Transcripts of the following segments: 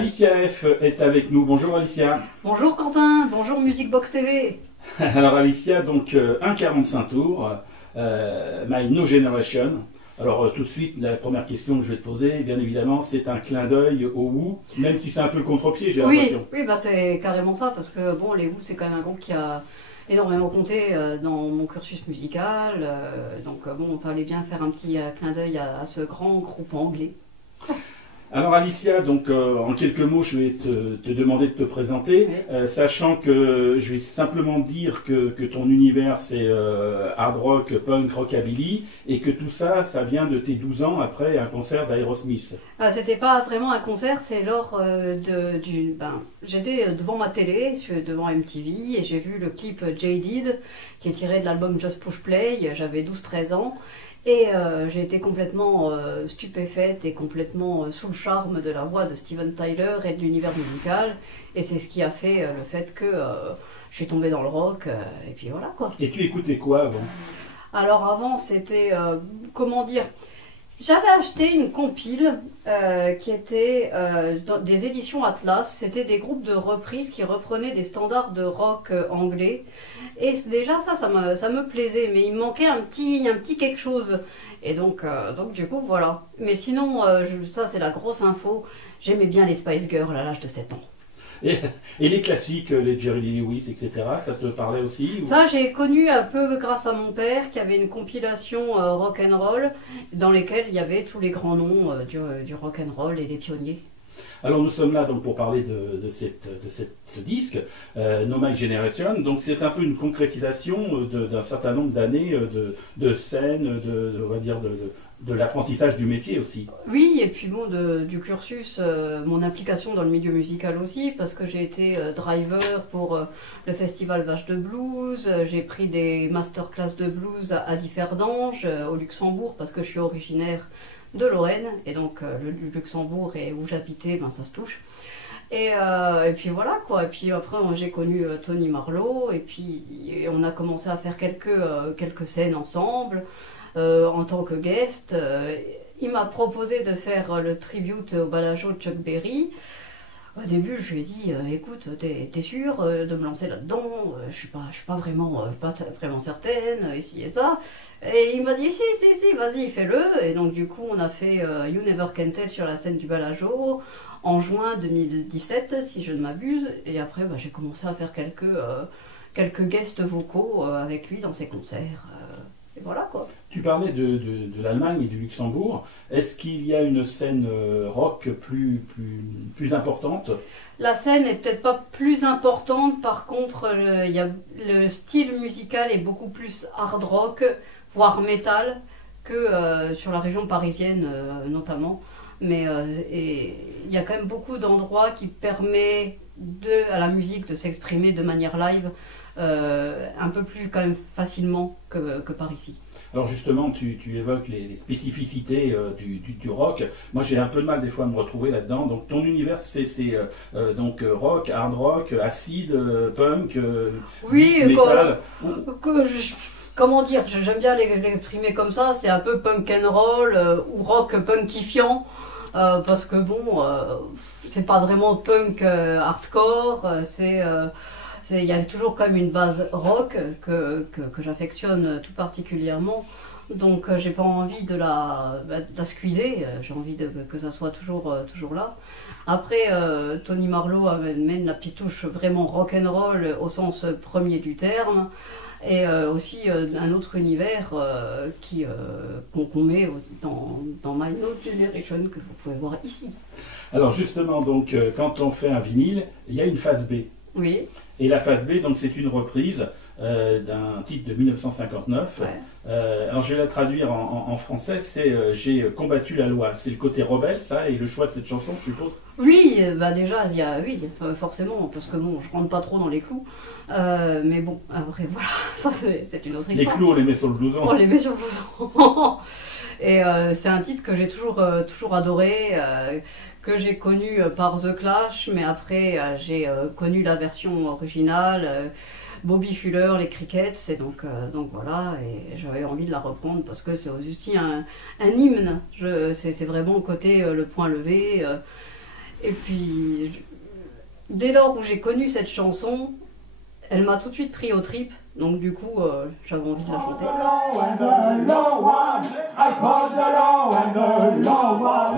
Alicia F est avec nous. Bonjour Alicia. Bonjour Quentin, bonjour Music Box TV. Alors Alicia, donc 1,45 tours, My No Generation. Alors tout de suite, la première question que je vais te poser, bien évidemment, c'est un clin d'œil au Who, même si c'est un peu le contre-pied, j'ai l'impression. Oui, bah c'est carrément ça, parce que bon, les Who, c'est quand même un groupe qui a énormément compté dans mon cursus musical. Donc bon, il fallait bien faire un petit clin d'œil à ce grand groupe anglais. Alors Alicia, donc en quelques mots, je vais te demander de te présenter, Oui. sachant que je vais simplement dire que ton univers c'est hard rock, punk, rockabilly, et que tout ça, ça vient de tes 12 ans après un concert d'Aerosmith. Ah, c'était pas vraiment un concert, c'est lors j'étais devant ma télé, devant MTV, et j'ai vu le clip Jaded, qui est tiré de l'album Just Push Play, j'avais 12-13 ans. Et j'ai été complètement stupéfaite et complètement sous le charme de la voix de Steven Tyler et de l'univers musical. Et c'est ce qui a fait le fait que je suis tombée dans le rock. Et puis voilà quoi. Et tu écoutais quoi avant? Alors avant c'était, comment dire, j'avais acheté une compile qui était des éditions Atlas. C'était des groupes de reprises qui reprenaient des standards de rock anglais. Et déjà ça me plaisait, mais il me manquait un petit quelque chose. Et donc du coup voilà. Mais sinon, ça c'est la grosse info, j'aimais bien les Spice Girls à l'âge de 7 ans. Et les classiques, les Jerry Lee Lewis, etc., ça te parlait aussi ou... Ça j'ai connu un peu grâce à mon père qui avait une compilation rock and roll dans lesquelles il y avait tous les grands noms du rock and roll et les pionniers. Alors nous sommes là donc pour parler de ce disque, No My Generation. Donc c'est un peu une concrétisation d'un certain nombre d'années de scènes, on va dire de l'apprentissage du métier aussi. Oui, et puis bon, du cursus, mon implication dans le milieu musical aussi, parce que j'ai été driver pour le festival Vache de Blues, j'ai pris des masterclass de blues à Differdange, au Luxembourg, parce que je suis originaire de Lorraine, et donc le Luxembourg et où j'habitais, ben, ça se touche. Et puis voilà quoi, et puis après j'ai connu Tony Marlowe, et puis on a commencé à faire quelques scènes ensemble. En tant que guest, il m'a proposé de faire le tribute au Balajo de Chuck Berry. Au début, je lui ai dit, écoute, t'es sûr de me lancer là-dedans? Je suis pas vraiment certaine, ici et ça. Et il m'a dit, si, vas-y, fais-le. Et donc du coup, on a fait You Never Can Tell sur la scène du Balajo en juin 2017, si je ne m'abuse. Et après, bah, j'ai commencé à faire quelques guests vocaux avec lui dans ses concerts. Et voilà quoi. Tu parlais de l'Allemagne et du Luxembourg. Est-ce qu'il y a une scène rock plus importante? La scène est peut-être pas plus importante, par contre le style musical est beaucoup plus hard rock, voire metal, que sur la région parisienne notamment. Mais il y a quand même beaucoup d'endroits qui permettent à la musique de s'exprimer de manière live un peu plus quand même facilement que par ici. Alors justement, tu évoques les spécificités du rock. Moi, j'ai un peu de mal des fois à me retrouver là-dedans. Donc, ton univers, c'est donc rock, hard rock, acid, punk, oui, metal. Comment dire, j'aime bien l'exprimer comme ça. C'est un peu punk and roll ou rock punkifiant. Parce que bon, c'est pas vraiment punk hardcore. Il y a toujours quand même une base rock que j'affectionne tout particulièrement. Donc j'ai pas envie de la squeezer, j'ai envie que ça soit toujours là. Après, Tony Marlowe amène la petite touche vraiment rock'n'roll au sens premier du terme. Et aussi un autre univers qu'on met dans My No Generation, que vous pouvez voir ici. Alors justement, donc, quand on fait un vinyle, il y a une phase B. Oui. Et la phase B, donc, c'est une reprise d'un titre de 1959. Ouais. Alors je vais la traduire en français, c'est J'ai combattu la loi. C'est le côté rebelle, ça, et le choix de cette chanson, je suppose. Oui, bah déjà, oui, forcément, parce que bon, je rentre pas trop dans les clous. Mais bon, après voilà, ça c'est une autre histoire. Les clous, on les met sur le blouson. On les met sur le blouson. Et c'est un titre que j'ai toujours adoré, que j'ai connu par The Clash, mais après j'ai connu la version originale, Bobby Fuller, les Crickets, et donc voilà, et j'avais envie de la reprendre parce que c'est aussi un hymne, c'est vraiment côté le point levé. Et puis, dès lors où j'ai connu cette chanson, elle m'a tout de suite pris aux tripes. Donc du coup, j'avais envie de la chanter.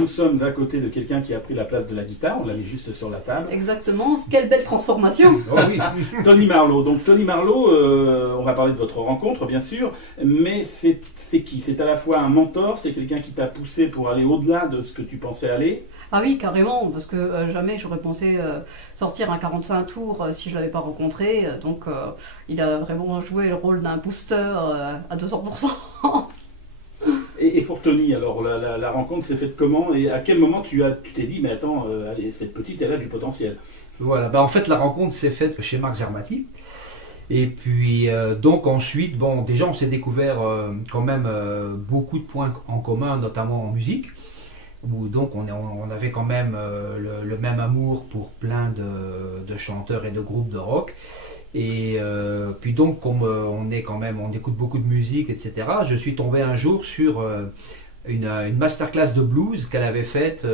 Nous sommes à côté de quelqu'un qui a pris la place de la guitare, on l'a mis juste sur la table. Exactement, quelle belle transformation. Oh oui. Tony Marlowe. Donc Tony Marlowe, on va parler de votre rencontre bien sûr, mais c'est qui? C'est à la fois un mentor, c'est quelqu'un qui t'a poussé pour aller au-delà de ce que tu pensais aller? Ah oui, carrément, parce que jamais j'aurais pensé sortir un 45 tours si je ne l'avais pas rencontré. Donc il a vraiment joué le rôle d'un booster à 200%. Et pour Tony, alors la rencontre s'est faite comment? Et à quel moment tu t'es dit, mais attends, allez, cette petite, elle a du potentiel? Voilà, en fait la rencontre s'est faite chez Marc Zermati. Et puis donc ensuite, bon, déjà on s'est découvert quand même beaucoup de points en commun, notamment en musique. Où donc on avait quand même le même amour pour plein de chanteurs et de groupes de rock. Et puis donc comme on écoute beaucoup de musique, etc., je suis tombé un jour sur une masterclass de blues qu'elle avait faite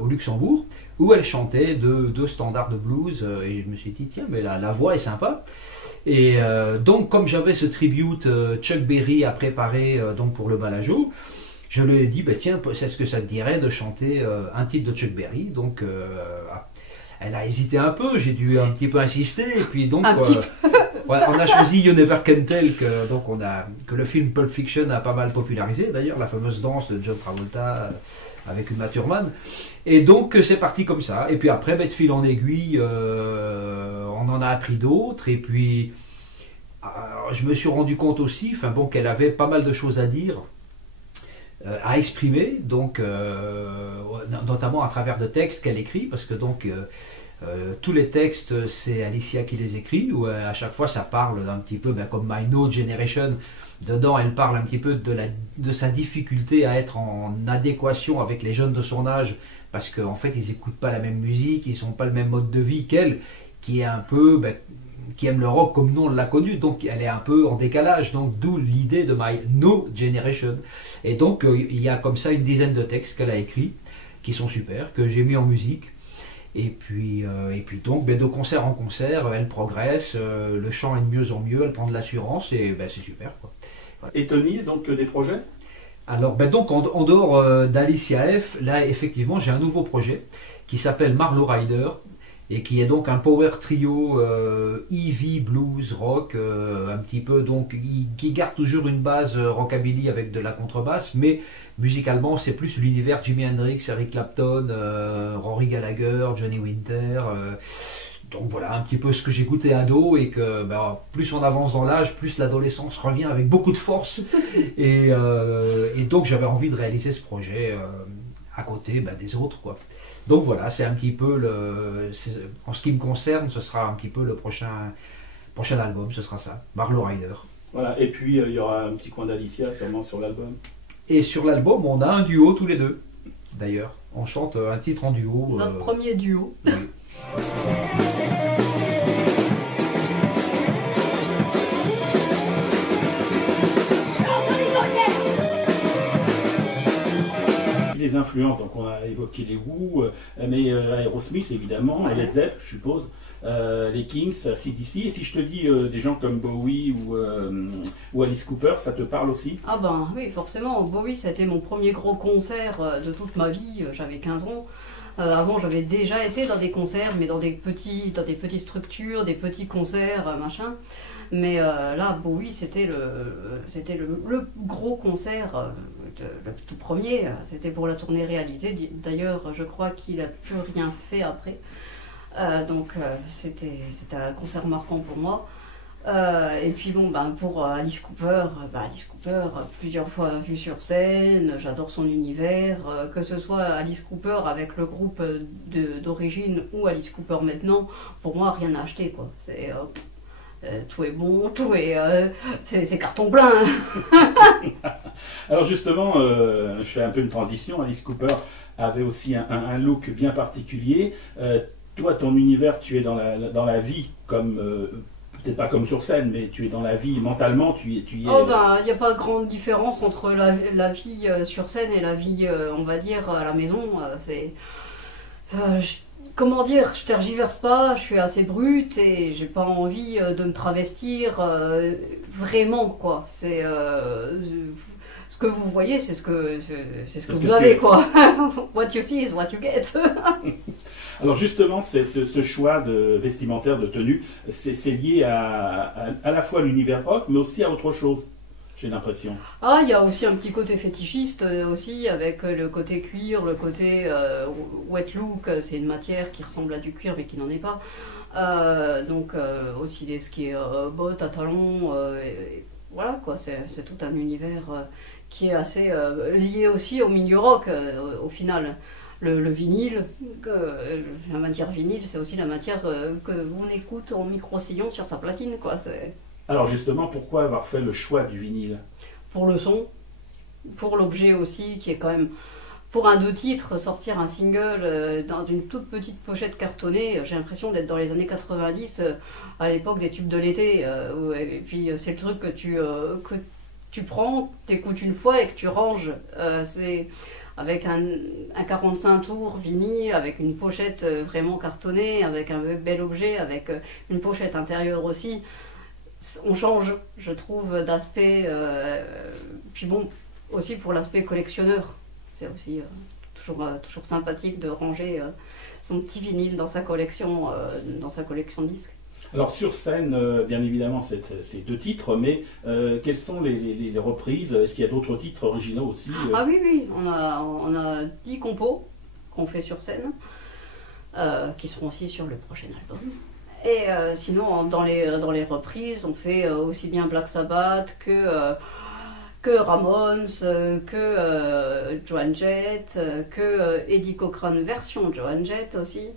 au Luxembourg, où elle chantait deux standards de blues, et je me suis dit tiens, mais la voix est sympa. Et donc comme j'avais ce tribute Chuck Berry à préparer donc pour le Balajo, je lui ai dit, tiens, c'est ce que ça te dirait de chanter un titre de Chuck Berry. Donc, elle a hésité un peu, j'ai dû un petit peu insister. Et puis donc, on a choisi You Never Can Tell, que le film Pulp Fiction a pas mal popularisé, d'ailleurs, la fameuse danse de John Travolta avec Uma Thurman. Et donc, c'est parti comme ça. Et puis après, de fil en aiguille, on en a appris d'autres. Et puis, je me suis rendu compte aussi, qu'elle avait pas mal de choses à dire, à exprimer, donc notamment à travers de textes qu'elle écrit, parce que tous les textes c'est Alicia qui les écrit, où à chaque fois ça parle un petit peu comme My No Generation. Dedans elle parle un petit peu de sa difficulté à être en adéquation avec les jeunes de son âge, parce qu'en fait ils n'écoutent pas la même musique, ils n'ont pas le même mode de vie qu'elle, qui est un peu qui aime le rock comme nous on l'a connu, donc elle est un peu en décalage, donc d'où l'idée de My No Generation. Et donc il y a comme ça une dizaine de textes qu'elle a écrits, qui sont super, que j'ai mis en musique. Et puis donc de concert en concert, elle progresse, le chant est de mieux en mieux, elle prend de l'assurance, et c'est super, quoi. Voilà. Et Tony, donc des projets? Alors donc en dehors d'Alicia F, là effectivement j'ai un nouveau projet qui s'appelle Marlowe Rider, et qui est donc un power trio heavy blues rock, un petit peu donc qui garde toujours une base rockabilly avec de la contrebasse, mais musicalement c'est plus l'univers Jimi Hendrix, Eric Clapton, Rory Gallagher, Johnny Winter. Donc voilà un petit peu ce que j'ai goûté ado, et que plus on avance dans l'âge, plus l'adolescence revient avec beaucoup de force. Et donc j'avais envie de réaliser ce projet à côté des autres, quoi. Donc voilà, c'est un petit peu en ce qui me concerne, ce sera un petit peu le prochain album, ce sera ça, Marlowe Rider. Voilà, et puis il y aura un petit coin d'Alicia sûrement sur l'album. Et sur l'album, on a un duo tous les deux, d'ailleurs. On chante un titre en duo. Notre premier duo. Oui. Les influences, donc on a évoqué les Who, mais Aerosmith évidemment, Led Zepp, je suppose, les Kings, AC/DC. Et si je te dis des gens comme Bowie ou Alice Cooper, ça te parle aussi? Ah oui, forcément. Bowie, c'était mon premier gros concert de toute ma vie. J'avais 15 ans. Avant, j'avais déjà été dans des concerts, mais dans des petites structures, des petits concerts, machin. Mais là, Bowie, c'était le gros concert, le tout premier. C'était pour la tournée réalisée. D'ailleurs, je crois qu'il n'a plus rien fait après. Donc, c'était un concert marquant pour moi. Et puis pour Alice Cooper, plusieurs fois vue sur scène, j'adore son univers, que ce soit Alice Cooper avec le groupe d'origine ou Alice Cooper maintenant, pour moi rien à acheter, quoi. Tout est bon, c'est carton plein. Alors justement, je fais un peu une transition. Alice Cooper avait aussi un look bien particulier. Toi, ton univers, tu es dans la vie comme peut-être pas comme sur scène, mais tu es dans la vie mentalement, tu y es... Il n'y a pas de grande différence entre la vie sur scène et la vie, on va dire, à la maison. Comment dire, je tergiverse pas, je suis assez brute et j'ai pas envie de me travestir vraiment, quoi. C'est ce que vous voyez, c'est ce que vous avez, quoi. What you see is what you get. Alors justement, ce choix de vestimentaire, de tenue, c'est lié à la fois à l'univers rock, mais aussi à autre chose, j'ai l'impression. Ah, il y a aussi un petit côté fétichiste aussi, avec le côté cuir, le côté wet look, c'est une matière qui ressemble à du cuir mais qui n'en est pas. Donc aussi les skis bottes à talons, et voilà quoi, c'est tout un univers qui est assez lié aussi au milieu rock au final. Le vinyle, la matière vinyle, c'est aussi la matière que l'on écoute en micro-sillon sur sa platine, quoi. Alors justement, pourquoi avoir fait le choix du vinyle? Pour le son, pour l'objet aussi, qui est quand même, pour un 2 titres, sortir un single dans une toute petite pochette cartonnée, j'ai l'impression d'être dans les années 90, à l'époque des tubes de l'été, et puis c'est le truc que tu prends, t'écoutes une fois et que tu ranges. C'est avec un 45 tours vinyle, avec une pochette vraiment cartonnée, avec un bel objet, avec une pochette intérieure aussi. On change, je trouve, d'aspect. Puis bon, aussi pour l'aspect collectionneur. C'est aussi toujours sympathique de ranger son petit vinyle dans sa collection de disques. Alors sur scène, bien évidemment, c'est 2 titres, mais quelles sont les reprises? Est-ce qu'il y a d'autres titres originaux aussi? Ah oui, on a 10 compos qu'on fait sur scène, qui seront aussi sur le prochain album. Et sinon, dans les reprises, on fait aussi bien Black Sabbath que Ramones, que Joan Jett, que Eddie Cochran version Joan Jett aussi.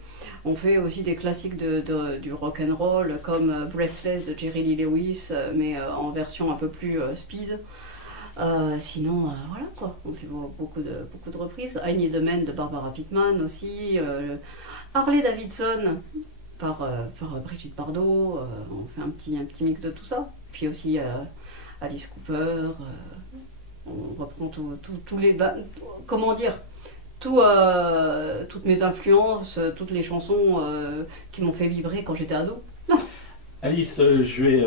On fait aussi des classiques du rock and roll comme Breathless de Jerry Lee Lewis, mais en version un peu plus speed. Sinon, voilà quoi, on fait beaucoup de reprises. I Need a Man de Barbara Pittman aussi, Harley Davidson par Brigitte Bardot, on fait un petit mix de tout ça. Puis aussi Alice Cooper, on reprend tous les... comment dire, toutes mes influences, toutes les chansons qui m'ont fait vibrer quand j'étais ado. Alice, je vais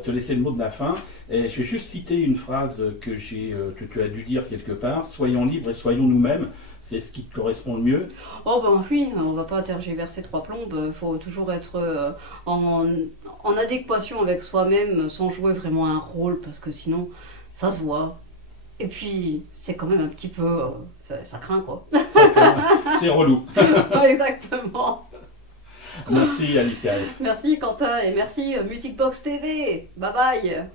te laisser le mot de la fin. Et je vais juste citer une phrase que tu as dû dire quelque part. Soyons libres et soyons nous-mêmes. C'est ce qui te correspond le mieux. Oh ben oui, on va pas tergiverser 3 plombes. Il faut toujours être en adéquation avec soi-même sans jouer vraiment un rôle parce que sinon ça se voit. Et puis c'est quand même un petit peu... ça craint quoi. C'est relou. Exactement. Merci Alicia. Merci Quentin et merci Music Box TV. Bye bye.